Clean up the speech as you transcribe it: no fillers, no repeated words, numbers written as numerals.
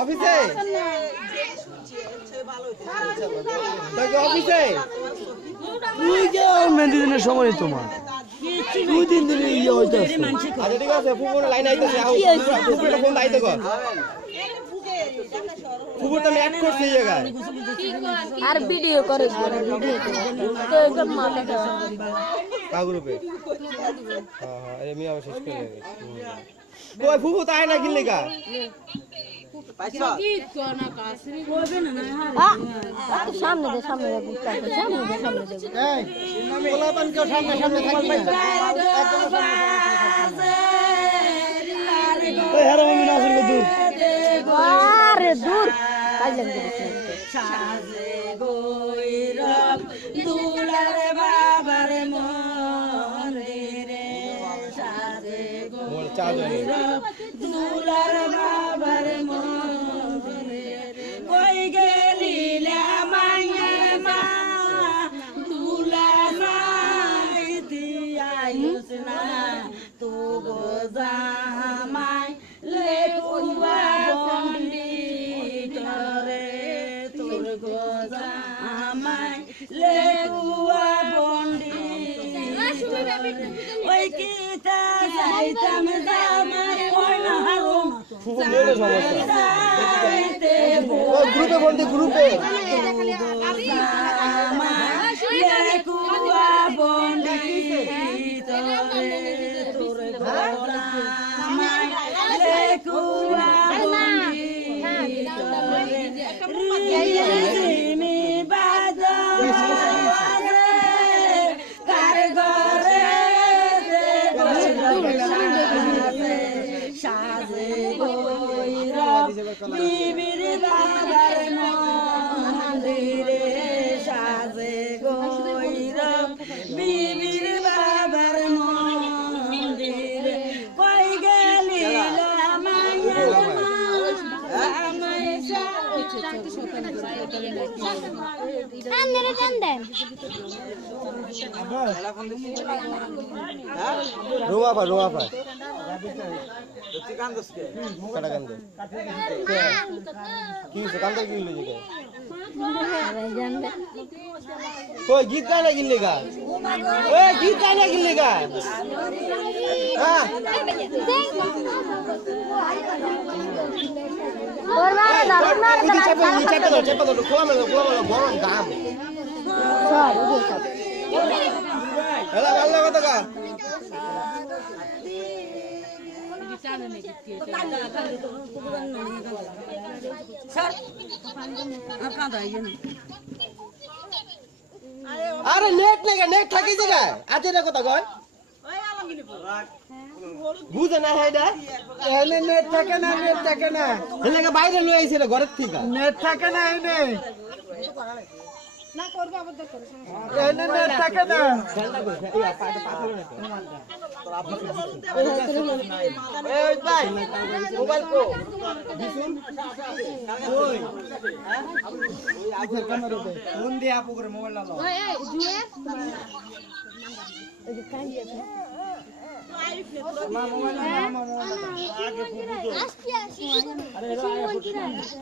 অফিসে অফিসে তুই যে মেহেন্দি দিনের সময় তোমার 2-3 দিন ইয়ে হইতেছে। আচ্ছা ঠিক আছে ফুপুর লাইন আইতেছে ফুপুরটা ফোন আইতে কর ফুপুর তো ম্যাপ করছে এই জায়গায় আর ভিডিও করে তো একদম মাথা কাগুরুপে হ্যাঁ হ্যাঁ এমনি আমি শেষ করে গেছি কই ফুপু তাই না কিনলে কা সামনে দে সামনে দে গোলাপান কেউ সামনে সামনে থাকবি না এই হারাম আমি না আসলে দূর আরে দূর কাইলেন সাজে গৈরব দুলার বাবার মন্দিরে সাজে গৈরব দুলার বাবার মন্দিরে কই গেলিলে মাইয়ের মা দুলা নাই দিয়াইস না তো গো জামাই লেকুয়া বন্দিত রে তোর গো জামাই লেকুয়া বন্দিত ওই কিতা যাইতাম জামাই ওই না হারুম ফুপু মেলে সমস্যা যাইতে ও গ্রুপে বলতে গ্রুপে লেকুয়া বন্দিত রে তোর গো জামাই লেকুয়া বন্দিত রে রিজিমি বাজারে কার ঘরে সাজে গৈরব বিবির বাবার মন্দিরে সাজে গৈরব বিবির বাবার মন্দিরে কই গেলি মায়ের মা আমায় রোয়া পা কাটা কান্দে কি হইছে কান্দে কি হইলো যেটা কই গীত গানা গিললে গা ওই গীত গানা গিললে গা হ্যাঁ ওর বাবা দাদা না চেপে দাও খোলা মেলো গরম দাম সব ওই সব এলা ভালো কথা কা আরে নেট থাকি জায়গায় আছে না কথা কয় বুঝে না হেডা এনে নেট থাকে না এলাকা বাইরে লই আইছে ঘরের থেকে নেট থাকে না এনে এনে নেট থাকে না এই ভাই মোবাইল কো বিশুন ওই আইছে ক্যামেরাতে ফোন দিয়ে আপু করে মোবাইল লাও এই জুয়ে এই যে কাই মা মোবাইল আগে ফুবু তো আসছি আরে